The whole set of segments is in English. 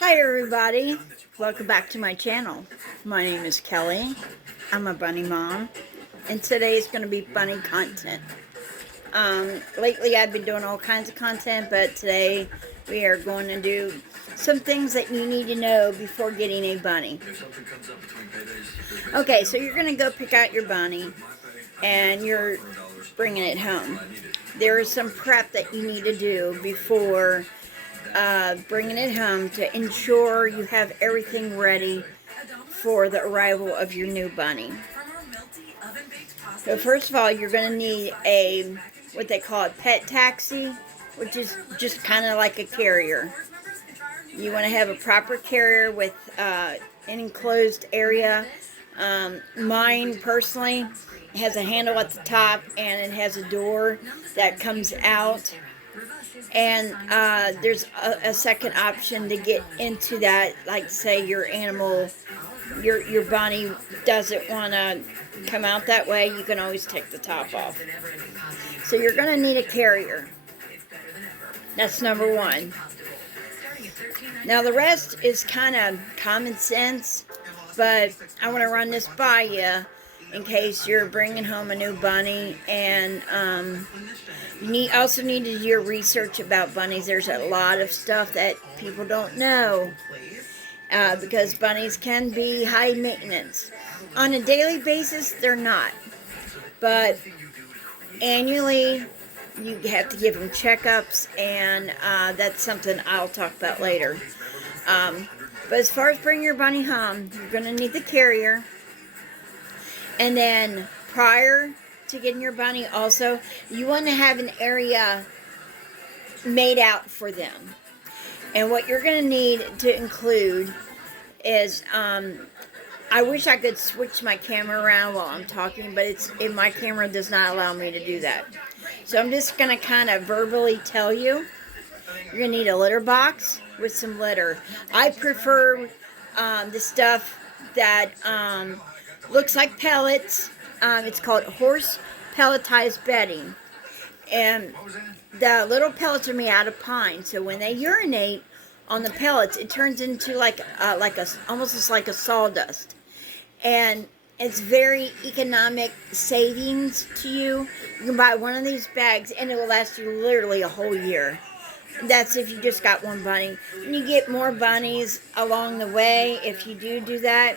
Hi everybody, welcome back to my channel. My name is Kelly. I'm a bunny mom, and today is going to be bunny content. Lately I've been doing all kinds of content, but today we are going to do some things that you need to know before getting a bunny. Okay, so you're going to go pick out your bunny and you're bringing it home. There is some prep that you need to do before bringing it home to ensure you have everything ready for the arrival of your new bunny. So first of all, you're going to need a what they call a pet taxi, which is just kind of like a carrier. You want to have a proper carrier with an enclosed area. Mine personally has a handle at the top and it has a door that comes out, and there's a second option to get into that. Like say your animal, your bunny doesn't want to come out that way, you can always take the top off. So you're going to need a carrier. That's number one. Now the rest is kind of common sense, but I want to run this by you in case you're bringing home a new bunny, and you also need to do your research about bunnies. There's a lot of stuff that people don't know because bunnies can be high maintenance. On a daily basis, they're not, but annually you have to give them checkups, and that's something I'll talk about later. But as far as bringing your bunny home, you're going to need the carrier. And then prior to getting your bunny also, you want to have an area made out for them. And what you're going to need to include is, I wish I could switch my camera around while I'm talking, but my camera does not allow me to do that. So I'm just going to kind of verbally tell you. You're going to need a litter box with some litter. I prefer the stuff that looks like pellets. It's called horse pelletized bedding. And the little pellets are made out of pine. So when they urinate on the pellets, it turns into almost like a sawdust. And it's very economic savings to you. You can buy one of these bags and it will last you literally a whole year. That's if you just got one bunny. And you get more bunnies along the way. If you do that,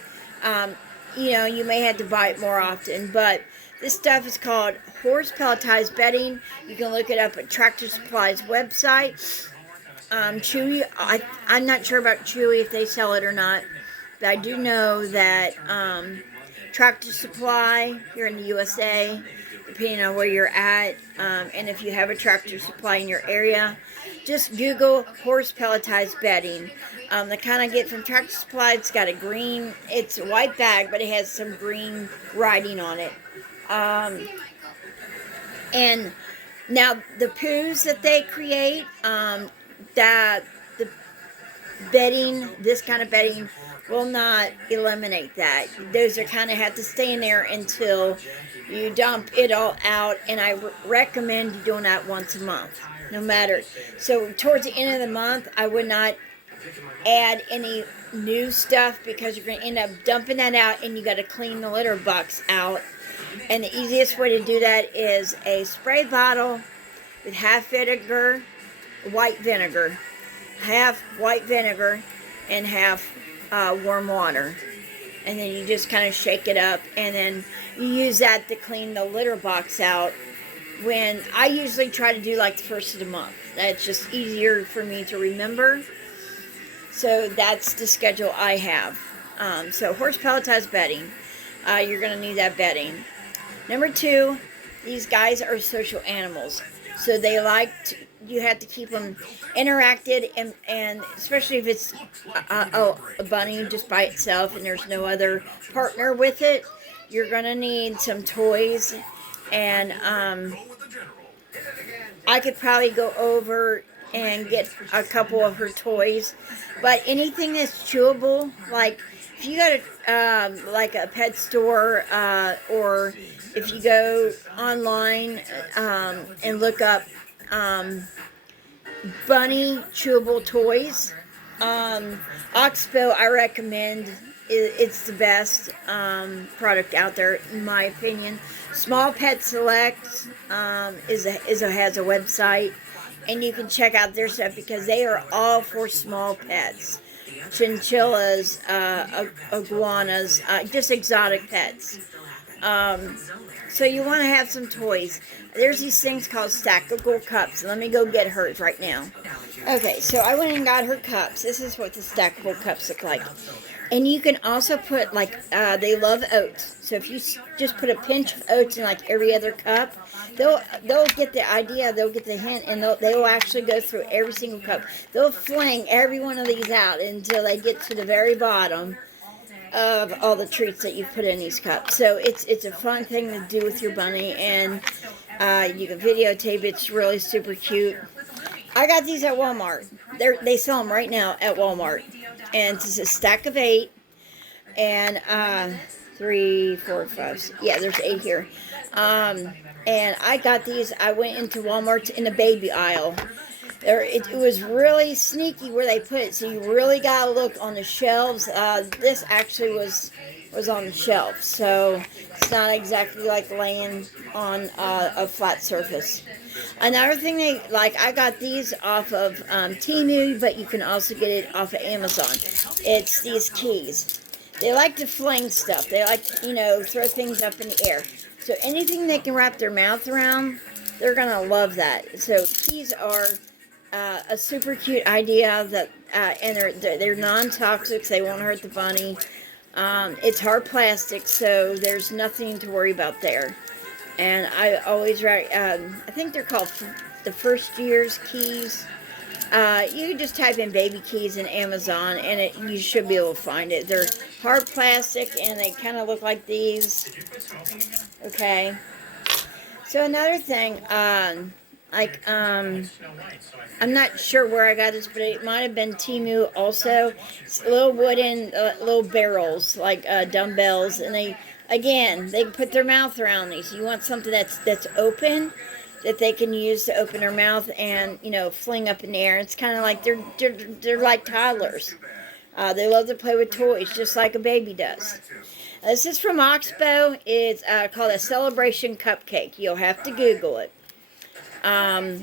you may have to buy it more often. But this stuff is called horse pelletized bedding. You can look it up at Tractor Supply's website. Chewy, I'm not sure about Chewy if they sell it or not. But I do know that Tractor Supply here in the USA, depending on where you're at, and if you have a Tractor Supply in your area, just Google horse pelletized bedding. The kind I get from Tractor Supply, it's got it's a white bag, but it has some green writing on it. And now the poos that they create, that the bedding, this kind of bedding, will not eliminate that. Those are kind of have to stay in there until you dump it all out, and I recommend you doing that once a month, no matter. So towards the end of the month, I would not add any new stuff because you're going to end up dumping that out, and you got to clean the litter box out. And the easiest way to do that is a spray bottle with half white vinegar, and half warm water, and then you just kind of shake it up, and then you use that to clean the litter box out. When I usually try to do like the first of the month, that's just easier for me to remember. So that's the schedule I have. So horse pelletized bedding, you're going to need that bedding. Number two, these guys are social animals, so they you have to keep them interacted, and especially if it's a bunny just by itself and there's no other partner with it, you're going to need some toys. And I could probably go over and get a couple of her toys, but anything that's chewable, like if you go to like a pet store, or if you go online and look up bunny chewable toys, Oxbow, I recommend. It's the best product out there, in my opinion. Small Pet Select has a website, and you can check out their stuff because they are all for small pets, chinchillas, iguanas, just exotic pets. So you want to have some toys. There's these things called stackable cups. Let me go get hers right now. Okay, so I went and got her cups. This is what the stackable cups look like. And you can also put, like, they love oats. So if you just put a pinch of oats in, like, every other cup, they'll get the idea, they'll get the hint, and they will actually go through every single cup. They'll fling every one of these out until they get to the very bottom of all the treats that you've put in these cups. So it's a fun thing to do with your bunny, and you can videotape. It's really super cute. I got these at Walmart. They sell them right now at Walmart, and it's a stack of 8, and 3, 4, 5. Yeah, there's 8 here. And I got these. I went into Walmart in the baby aisle. It was really sneaky where they put it, so you really gotta look on the shelves. This actually was on the shelf, so it's not exactly like laying on a flat surface. Another thing I got these off of Temu, but you can also get it off of Amazon. It's these keys. They like to fling stuff. They like to, throw things up in the air. So anything they can wrap their mouth around, they're gonna love that. So keys are a super cute idea that, and they're non-toxic. They won't hurt the bunny. It's hard plastic, so there's nothing to worry about there. And I always write. I think they're called the first year's keys. You can just type in baby keys in Amazon, and you should be able to find it. They're hard plastic, and they kind of look like these. Okay. So another thing, I'm not sure where I got this, but it might have been Temu also. It's little wooden, little barrels, like dumbbells, and they can put their mouth around these. You want something that's open, that they can use to open their mouth and fling up in the air. It's kind of like they're like toddlers. They love to play with toys just like a baby does. This is from Oxbow. It's called a Celebration Cupcake. You'll have to Google it. I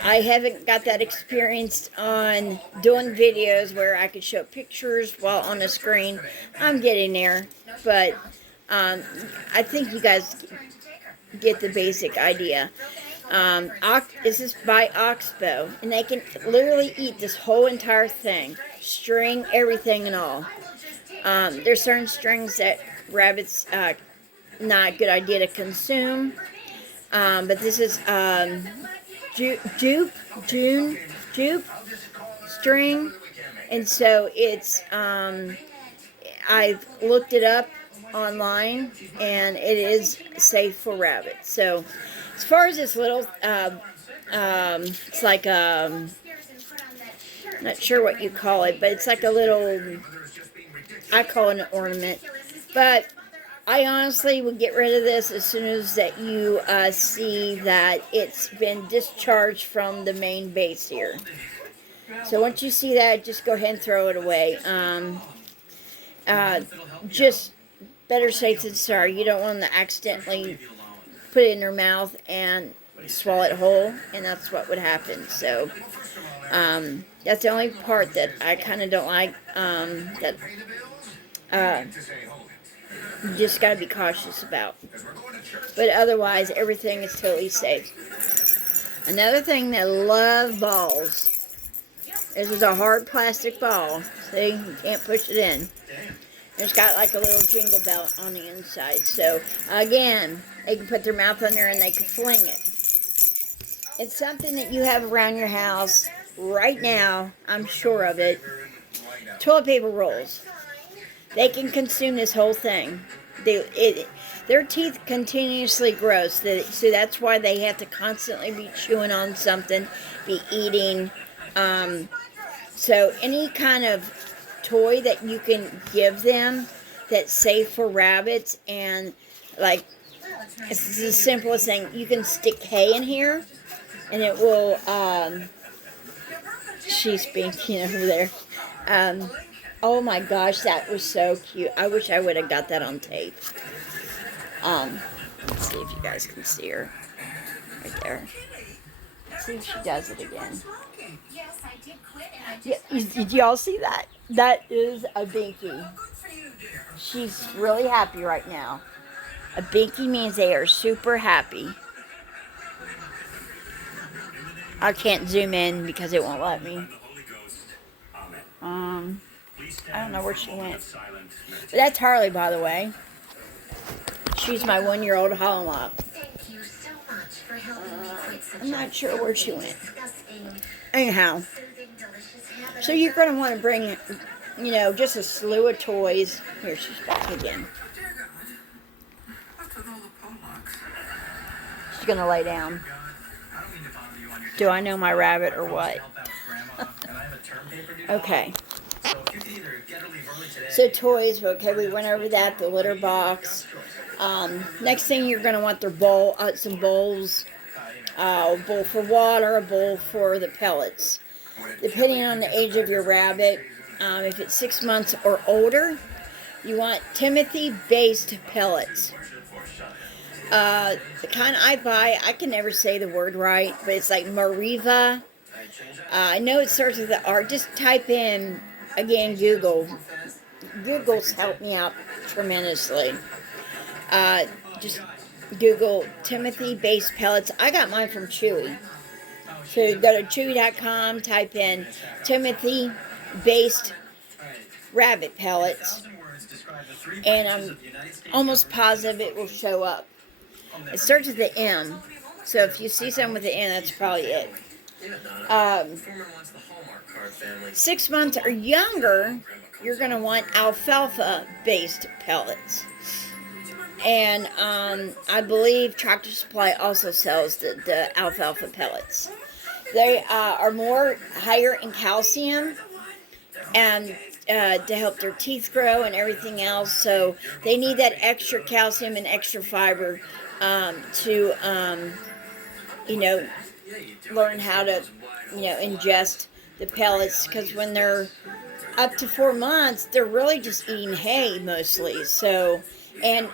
haven't got that experience on doing videos where I could show pictures while on the screen. I'm getting there, but I think you guys get the basic idea. This is by Oxbow, and they can literally eat this whole entire thing, string, everything and all. There's certain strings that rabbits not a good idea to consume. But this is Jupe string, and so it's I've looked it up online, and it is safe for rabbits. So as far as this little, it's like not sure what you call it, but it's like a little, I call it an ornament, but I honestly would get rid of this as soon as that you see that it's been discharged from the main base here. So once you see that, just go ahead and throw it away. Just better safe than sorry. You don't want them to accidentally put it in their mouth and swallow it whole, and that's what would happen. So that's the only part that I kind of don't like. You just got to be cautious about. But otherwise, everything is totally safe. Another thing that love balls. This is a hard plastic ball. See, you can't push it in. It's got like a little jingle bell on the inside. So, again, they can put their mouth on there and they can fling it. It's something that you have around your house right now. I'm sure of it. Toilet paper rolls. They can consume this whole thing. Their teeth continuously grow, so that's why they have to constantly be chewing on something, be eating. So any kind of toy that you can give them that's safe for rabbits, and like it's the simplest thing. You can stick hay in here, and it will She's Binky over there. Oh my gosh, that was so cute. I wish I would have got that on tape. Let's see if you guys can see her right there. Let's see if she does it again. Yeah, did y'all see that? That is a Binky. She's really happy right now. A Binky means they are super happy. I can't zoom in because it won't let me. I don't know where she went. But that's Harley, by the way. She's my 1-year-old Hollandlop. I'm not sure where she went. Anyhow, so you're going to want to bring, you know, just a slew of toys. Here, she's back again. She's going to lay down. Do I know my rabbit or what? Okay. So toys, okay, we went over that, the litter box. Next thing you're going to want their bowl, some bowls. A bowl for water, a bowl for the pellets. Depending on the age of your rabbit, if it's 6 months or older, you want Timothy-based pellets. The kind I buy, I can never say the word right, but it's like Mariva. I know it starts with the R. Just type in, again, Google. Google's helped me out tremendously. Just Google Timothy-based pellets. I got mine from Chewy. So you go to Chewy.com, type in Timothy-based rabbit pellets, and I'm almost positive it will show up. It starts with the M, so if you see something with the N, that's probably it. 6 months or younger, you're going to want alfalfa-based pellets. And I believe Tractor Supply also sells the alfalfa pellets. They are more higher in calcium and to help their teeth grow and everything else. So they need that extra calcium and extra fiber to, you know, learn how to, you know, ingest the pellets. Because when they're up to 4 months, they're really just eating hay mostly. So, and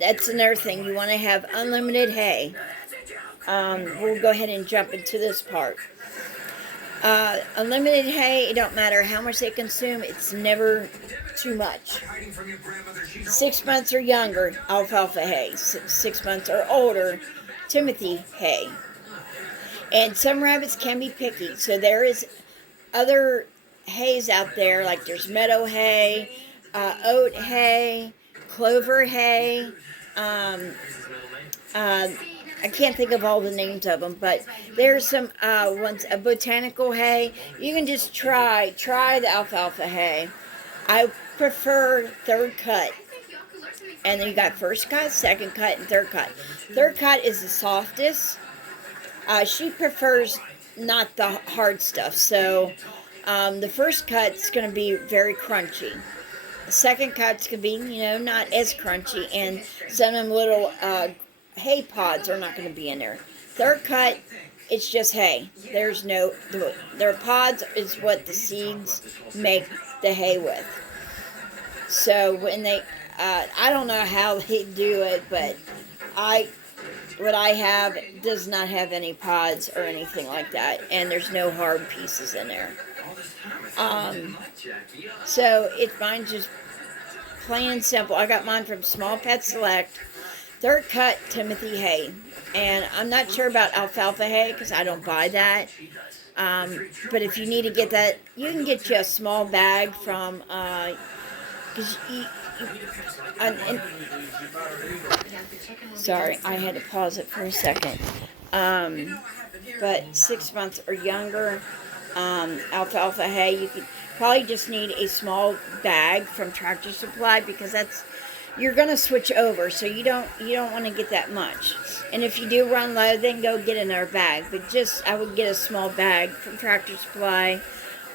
that's another thing. You want to have unlimited hay. We'll go ahead and jump into this part. Unlimited hay, it don't matter how much they consume, it's never too much. 6 months or younger, alfalfa hay. 6 months or older, Timothy hay. And some rabbits can be picky, so there is other hays out there, like there's meadow hay, oat hay, clover hay. I can't think of all the names of them, but there's some ones, a botanical hay. You can just try the alfalfa hay. I prefer third cut. And then you got first cut, second cut, and third cut. Third cut is the softest. She prefers not the hard stuff. So the first cut's going to be very crunchy. The second cut's going to be, you know, not as crunchy. And some of them little hay pods are not going to be in there. Third cut, it's just hay. There's no, their pods is what the seeds make the hay with. So when they, I don't know how they do it, but what I have does not have any pods or anything like that, and there's no hard pieces in there. So mine's just plain and simple. I got mine from Small Pet Select. Third cut Timothy hay, and I'm not sure about alfalfa hay because I don't buy that. But if you need to get that, you can get you a small bag from. Sorry, I had to pause it for a second. But 6 months or younger, alfalfa hay, you could probably just need a small bag from Tractor Supply because you're going to switch over, so you don't want to get that much. And if you do run low, then go get another bag. But I would get a small bag from Tractor Supply.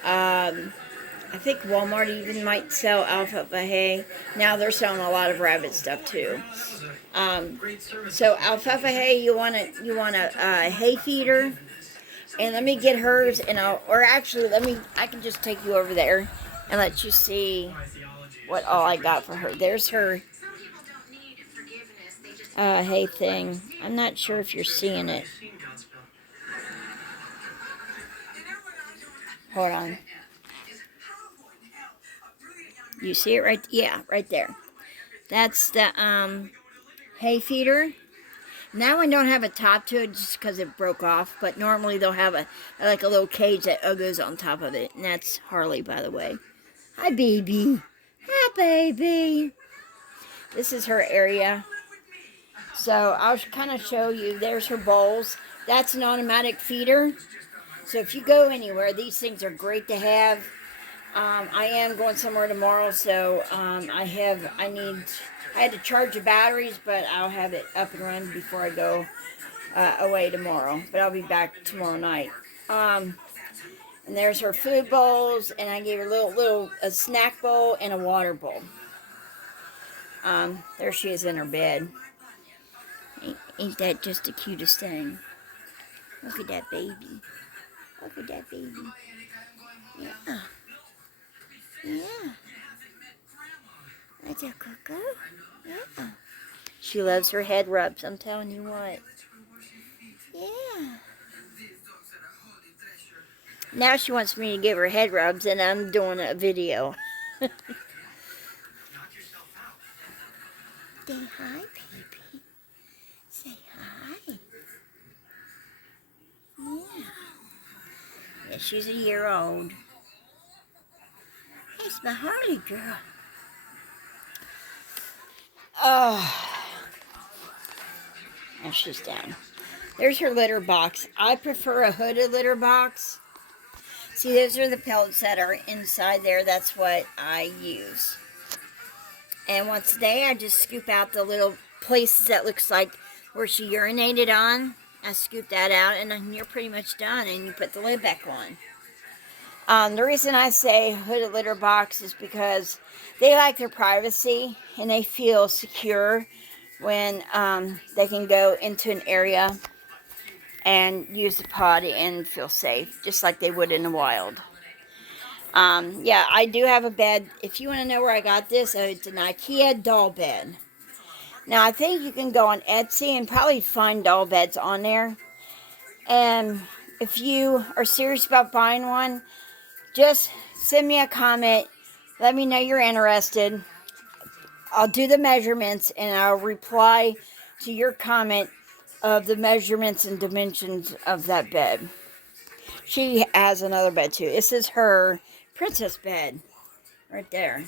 I think Walmart even might sell alfalfa hay. Now they're selling a lot of rabbit stuff too. So alfalfa hay, you want a hay feeder. And let me get hers, and or actually, I can just take you over there and let you see what all I got for her. There's her hay thing. I'm not sure if you're seeing it. Hold on. You see it right? Yeah, right there. That's the hay feeder. Now I don't have a top to it just because it broke off, but normally they'll have like a little cage that goes on top of it, and that's Harley, by the way. Hi, baby. Hi, baby. This is her area. So I'll kind of show you. There's her bowls. That's an automatic feeder. So if you go anywhere, these things are great to have. I am going somewhere tomorrow, so I had to charge the batteries, but I'll have it up and running before I go away tomorrow. But I'll be back tomorrow night. And there's her food bowls, and I gave her a snack bowl and a water bowl. There she is in her bed. Ain't that just the cutest thing? Look at that baby. Look at that baby. Yeah. Yeah. That's a cuckoo. Yeah. She loves her head rubs, I'm telling you what. Yeah. Now she wants me to give her head rubs, and I'm doing a video. Say hi, baby. Say hi. Yeah. Yeah, she's a year old. It's my Harley girl. Oh. Now she's down. There's her litter box. I prefer a hooded litter box. See, those are the pellets that are inside there. That's what I use. And once a day, I just scoop out the little places that looks like where she urinated on. I scoop that out, and then you're pretty much done, and you put the lid back on. The reason I say hooded litter box is because they like their privacy, and they feel secure when they can go into an area and use the potty and feel safe, just like they would in the wild. Yeah, I do have a bed. If you want to know where I got this, it's an IKEA doll bed. Now, I think you can go on Etsy and probably find doll beds on there. And if you are serious about buying one, just send me a comment. Let me know you're interested. I'll do the measurements, and I'll reply to your comment of the measurements and dimensions of that bed. She has another bed, too. This is her princess bed right there.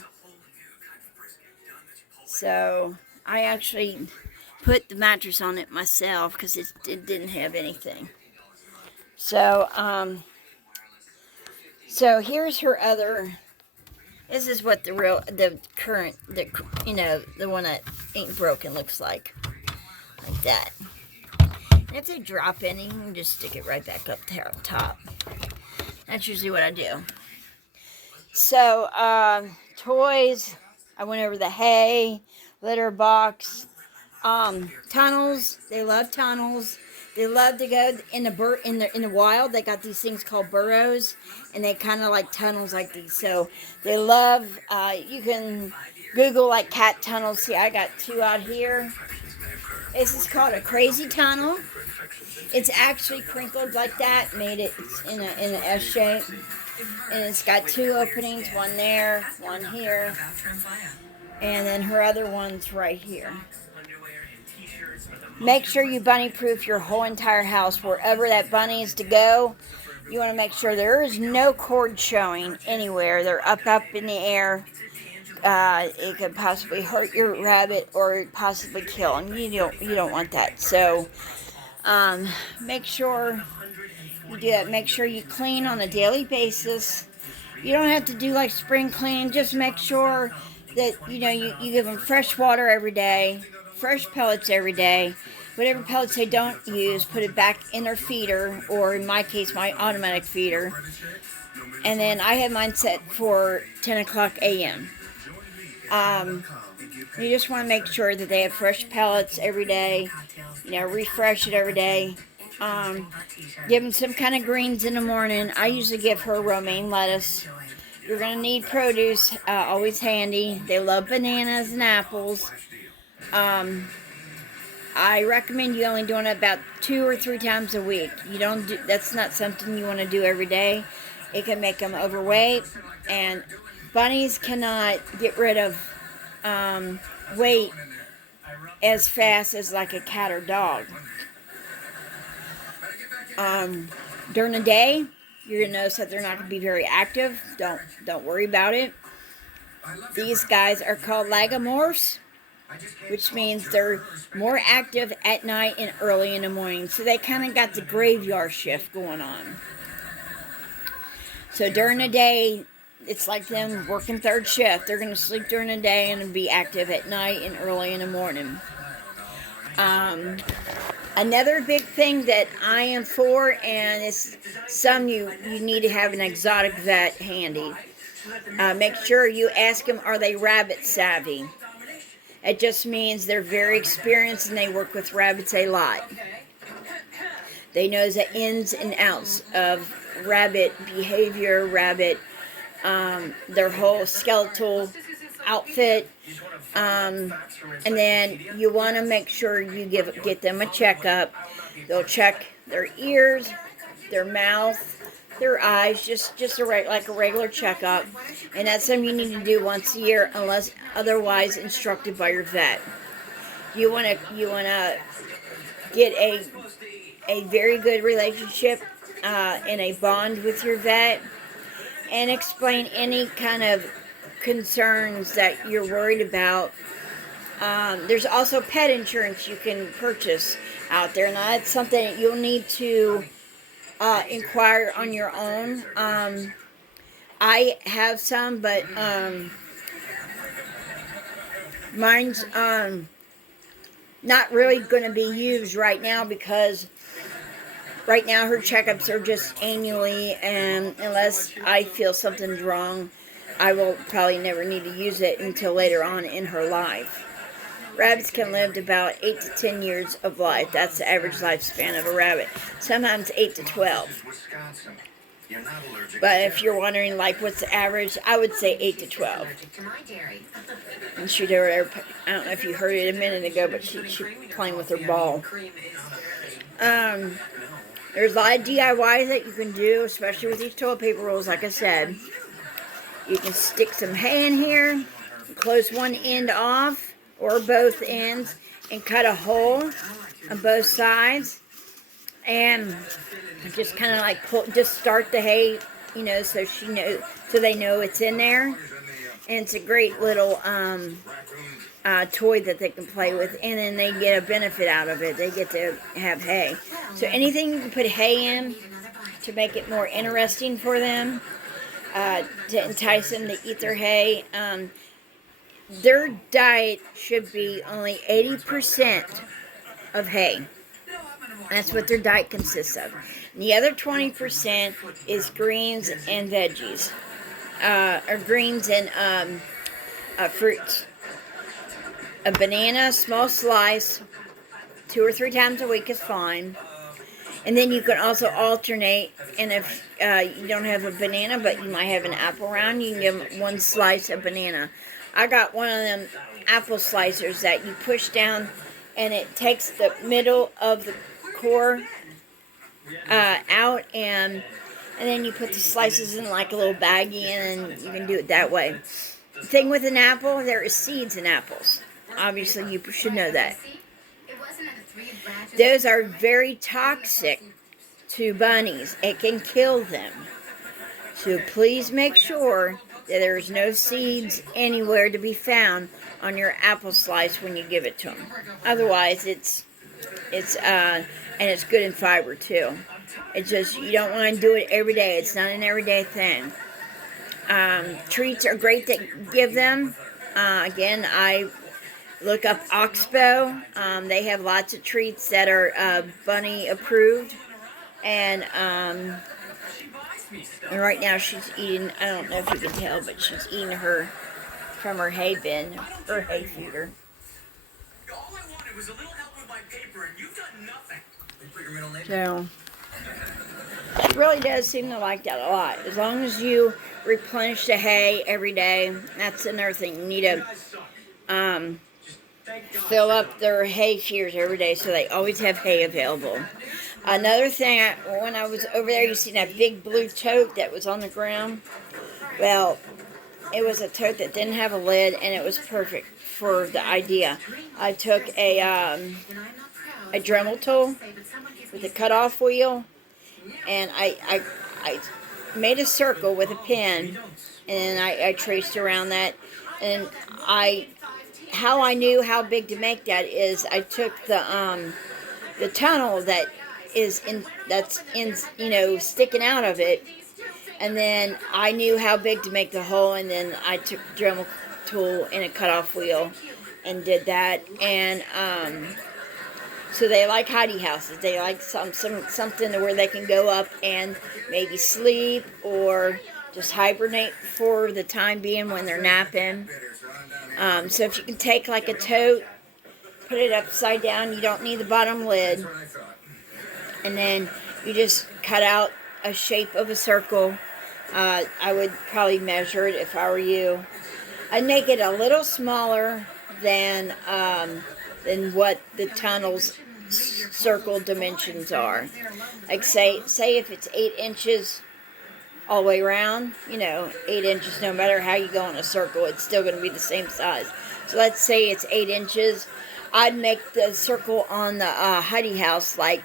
So I actually put the mattress on it myself because it didn't have anything. So so here's her other. This is what the current the one that ain't broken looks like that. And if they drop any, you can just stick it right back up there on top. That's usually what I do. So, toys, I went over the hay, litter box, tunnels. They love tunnels. They love to go in the wild. They got these things called burrows, and they kind of like tunnels like these. So they love. You can Google like cat tunnels. See, I got two out here. This is called a crazy tunnel. It's actually crinkled like that, it's in an S shape, and it's got two openings, one there, one here, and then her other one's right here. Make sure you bunny proof your whole entire house. Wherever that bunny is to go, you want to make sure there is no cord showing anywhere. They're up in the air. It could possibly hurt your rabbit or possibly kill him. You don't want that. So make sure you do that. Make sure you clean on a daily basis. You don't have to do like spring clean. Just make sure that you give them fresh water every day, fresh pellets every day. Whatever pellets they don't use, put it back in their feeder, or in my case, my automatic feeder. And then I have mine set for 10 o'clock a.m. You just want to make sure that they have fresh pellets every day. Refresh it every day. Give them some kind of greens in the morning. I usually give her romaine lettuce. You're going to need produce, always handy. They love bananas and apples. I recommend you only doing it about 2 or 3 times a week. That's not something you want to do every day. It can make them overweight, and bunnies cannot get rid of weight as fast as like a cat or dog. During the day, you're gonna notice that they're not gonna be very active. Don't worry about it. These guys are called lagomorphs, which means they're more active at night and early in the morning. So they kind of got the graveyard shift going on. So during the day, it's like them working third shift. They're gonna sleep during the day and be active at night and early in the morning. Another big thing that I am for, and it's some you need to have an exotic vet handy. Make sure you ask them, are they rabbit savvy? It just means they're very experienced and they work with rabbits a lot. They know the ins and outs of rabbit behavior, their whole skeletal outfit. And then you want to make sure you get them a checkup. They'll check their ears, their mouth, their eyes, just like a regular checkup. And that's something you need to do once a year, unless otherwise instructed by your vet. You want to get a very good relationship and a bond with your vet, and explain any kind of concerns that you're worried about. There's also pet insurance you can purchase out there. Now that's something that you'll need to inquire on your own. I have some, but mine's not really going to be used right now, because right now her checkups are just annually, and unless I feel something's wrong, I will probably never need to use it until later on in her life. Rabbits can live to about 8 to 10 years of life. That's the average lifespan of a rabbit. Sometimes 8 to 12. But if you're wondering, like, what's the average, I would say 8 to 12. And she's over there, I don't know if you heard it a minute ago, but she's playing with her ball. There's a lot of DIYs that you can do, especially with these toilet paper rolls, like I said. You can stick some hay in here, close one end off, or both ends, and cut a hole on both sides, and just kind of like just start the hay, so they know it's in there. And it's a great little toy that they can play with, and then they get a benefit out of it. They get to have hay. So anything you can put hay in to make it more interesting for them, to entice them to eat their hay. Their diet should be only 80% of hay. That's what their diet consists of. And the other 20% is greens and veggies, or greens and fruits. A banana, small slice, 2 or 3 times a week is fine. And then you can also alternate, and if you don't have a banana, but you might have an apple around, you can give them 1 slice of banana. I got one of them apple slicers that you push down, and it takes the middle of the core out, and then you put the slices in like a little baggie, and you can do it that way. The thing with an apple, there is seeds in apples. Obviously, you should know that. Those are very toxic to bunnies. It can kill them. So please make sure that there's no seeds anywhere to be found on your apple slice when you give it to them. Otherwise, it's and it's good in fiber too. It's just, you don't want to do it every day. It's not an everyday thing. Treats are great to give them. Again, I look up Oxbow. They have lots of treats that are bunny approved. And right now she's eating, I don't know if you can tell, but she's eating from her hay bin, her hay feeder. All I wanted was a little help with my paper, and you've done nothing. So it really does seem to like that a lot. As long as you replenish the hay every day, that's another thing. You need to fill up their hay shears every day so they always have hay available. Another thing, when I was over there, you seen that big blue tote that was on the ground? Well, it was a tote that didn't have a lid, and it was perfect for the idea. I took a Dremel tool with a cutoff wheel, and I made a circle with a pen, and I traced around that. And how I knew how big to make that is I took the tunnel that's sticking out of it, and then I knew how big to make the hole, and then I took the Dremel tool and a cutoff wheel and did that. And so they like hidey houses. They like something where they can go up and maybe sleep or just hibernate for the time being when they're napping. So if you can take like a tote, put it upside down, you don't need the bottom lid, and then you just cut out a shape of a circle. I would probably measure it if I were you. I'd make it a little smaller than what the tunnel's circle dimensions are. Like say if it's 8 inches all the way around, 8 inches, no matter how you go in a circle, it's still going to be the same size. So let's say it's 8 inches. I'd make the circle on the hidey house like,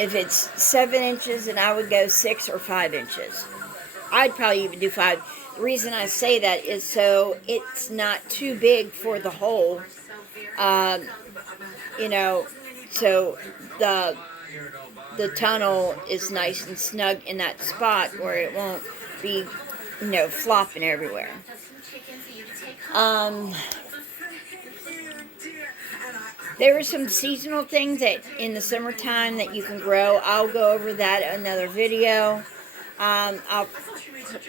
if it's 7 inches, then I would go 6 or 5 inches. I'd probably even do 5. The reason I say that is so it's not too big for the hole. So the tunnel is nice and snug in that spot where it won't be, flopping everywhere. There are some seasonal things that in the summertime that you can grow. I'll go over that in another video.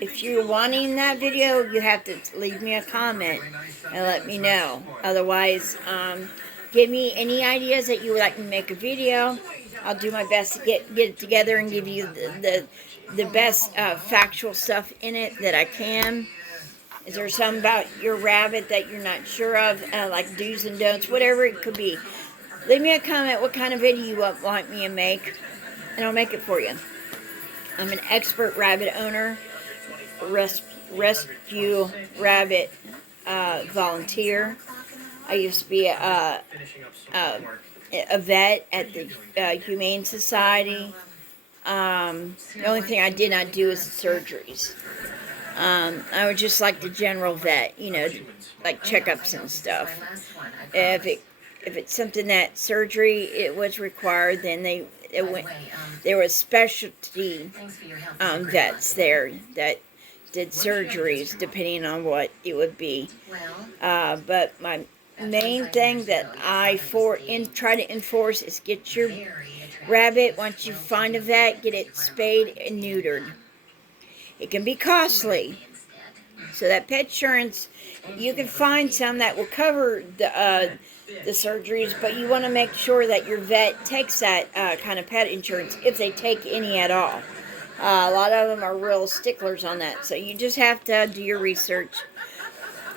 If you're wanting that video, you have to leave me a comment and let me know. Otherwise, give me any ideas that you would like me to make a video. I'll do my best to get it together and give you the best factual stuff in it that I can. Is there something about your rabbit that you're not sure of, like do's and don'ts, whatever it could be? Leave me a comment what kind of video you want me to make, and I'll make it for you. I'm an expert rabbit owner, rescue rabbit volunteer. I used to be a vet at the Humane Society. The only thing I did not do is the surgeries. I was just like the general vet, like checkups and stuff. If it's something that surgery it was required, then there was specialty vets there that did surgeries depending on what it would be. But my main thing that I try to enforce is get your rabbit, once you find a vet, get it spayed and neutered. It can be costly. So that pet insurance, you can find some that will cover the surgeries, but you want to make sure that your vet takes that kind of pet insurance, if they take any at all. A lot of them are real sticklers on that, so you just have to do your research.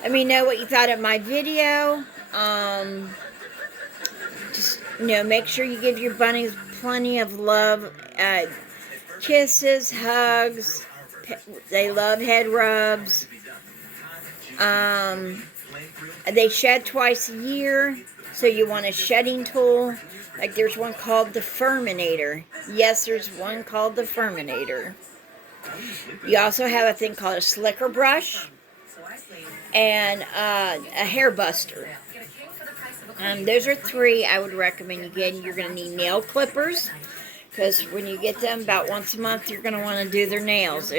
Let me know what you thought of my video. Just, make sure you give your bunnies plenty of love, kisses, hugs. They love head rubs. They shed twice a year, so you want a shedding tool. Like there's one called the Furminator. Yes, there's one called the Furminator. You also have a thing called a slicker brush and a hair buster. Those are 3 I would recommend you get. You're going to need nail clippers, because when you get them about once a month, you're going to want to do their nails.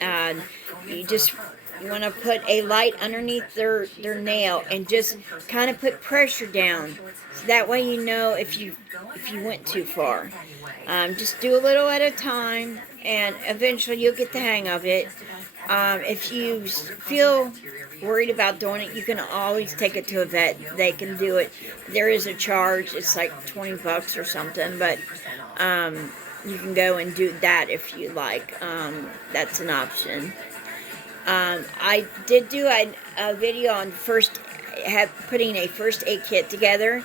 And you want to put a light underneath their nail and just kind of put pressure down. So that way you know if you went too far. Just do a little at a time, and eventually you'll get the hang of it. If you feel worried about doing it, you can always take it to a vet. They can do it. There is a charge. It's like $20 or something, but you can go and do that if you like. That's an option. I did do a video on putting a first aid kit together.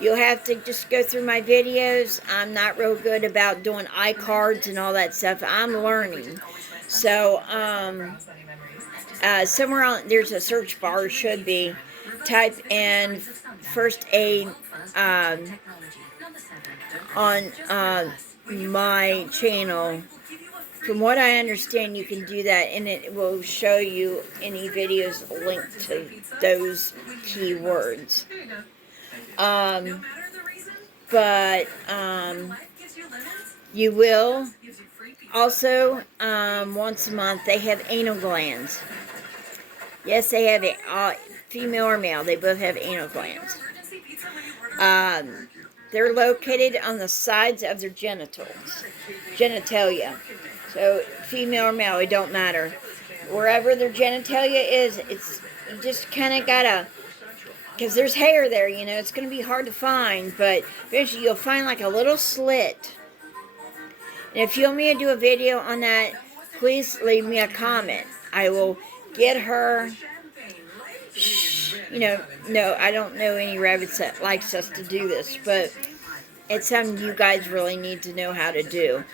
You'll have to just go through my videos. I'm not real good about doing iCards and all that stuff. I'm learning. So, somewhere on there's a search bar, should be. Type in first aid on my channel. From what I understand, you can do that, and it will show you any videos linked to those keywords. But you will also, once a month, they have anal glands. Yes, they have female or male. They both have anal glands. They're located on the sides of their genitalia. So, female or male, it don't matter. Wherever their genitalia is, you just kind of gotta, because there's hair there, it's going to be hard to find, but eventually you'll find like a little slit. And if you want me to do a video on that, please leave me a comment. I will get her. No, I don't know any rabbits that likes us to do this, but it's something you guys really need to know how to do.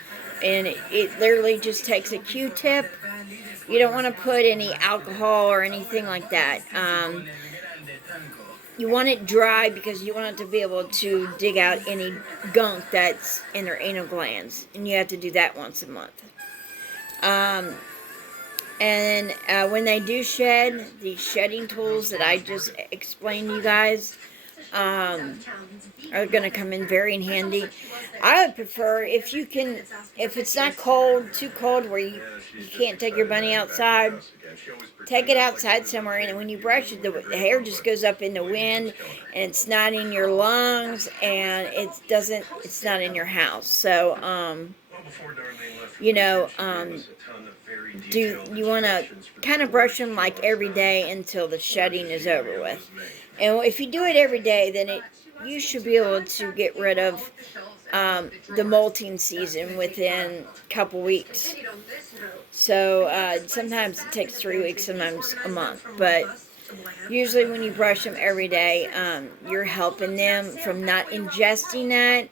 And it literally just takes a Q-tip. You don't want to put any alcohol or anything like that. You want it dry because you want it to be able to dig out any gunk that's in their anal glands. And you have to do that once a month. And when they do shed, the shedding tools that I just explained to you guys are going to come in very handy. I would prefer if it's not too cold where you can't take your bunny outside, take it outside somewhere, and when you brush it, the hair just goes up in the wind, and it's not in your lungs, and it's not in your house. So, you want to kind of brush them like every day until the shedding is over with. And if you do it every day, then you should be able to get rid of the molting season within a couple weeks. So sometimes it takes 3 weeks, sometimes a month. But usually when you brush them every day, you're helping them from not ingesting that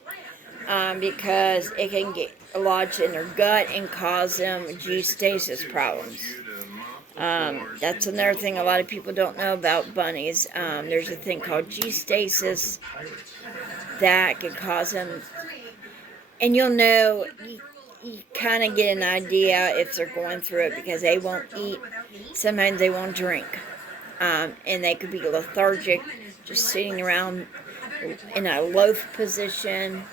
because it can get lodged in their gut and cause them G-stasis problems. That's another thing a lot of people don't know about bunnies. There's a thing called G-stasis that can cause them, and you'll know, you kind of get an idea if they're going through it because they won't eat. Sometimes they won't drink, and they could be lethargic, just sitting around in a loaf position.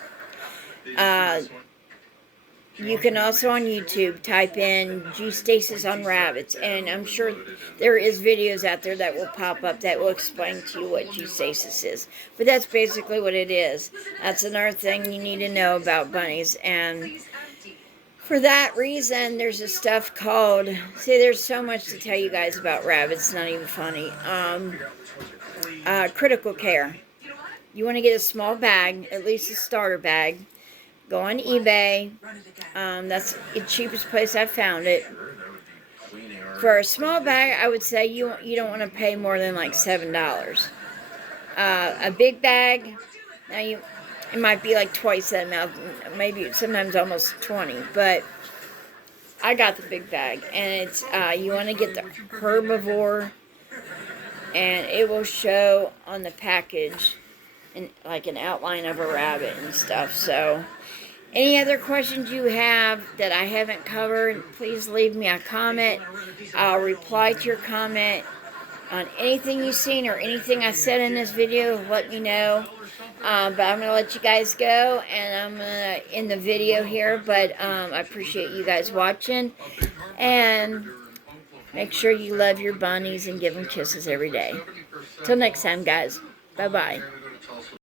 You can also on YouTube type in G-stasis on rabbits, and I'm sure there is videos out there that will pop up that will explain to you what G-stasis is. But that's basically what it is. That's another thing you need to know about bunnies, and for that reason, there's a stuff called, there's so much to tell you guys about rabbits, it's not even funny. Critical care. You want to get a small bag, at least a starter bag. Go on eBay. That's the cheapest place I've found it. For a small bag, I would say you don't want to pay more than like $7. A big bag, now it might be like twice that amount, maybe sometimes almost 20. But I got the big bag, and it's you want to get the herbivore, and it will show on the package in like an outline of a rabbit and stuff. So any other questions you have that I haven't covered, please leave me a comment. I'll reply to your comment on anything you've seen or anything I said in this video. Let me know. But I'm going to let you guys go, and I'm going to end the video here. But I appreciate you guys watching. And make sure you love your bunnies and give them kisses every day. Till next time, guys. Bye-bye.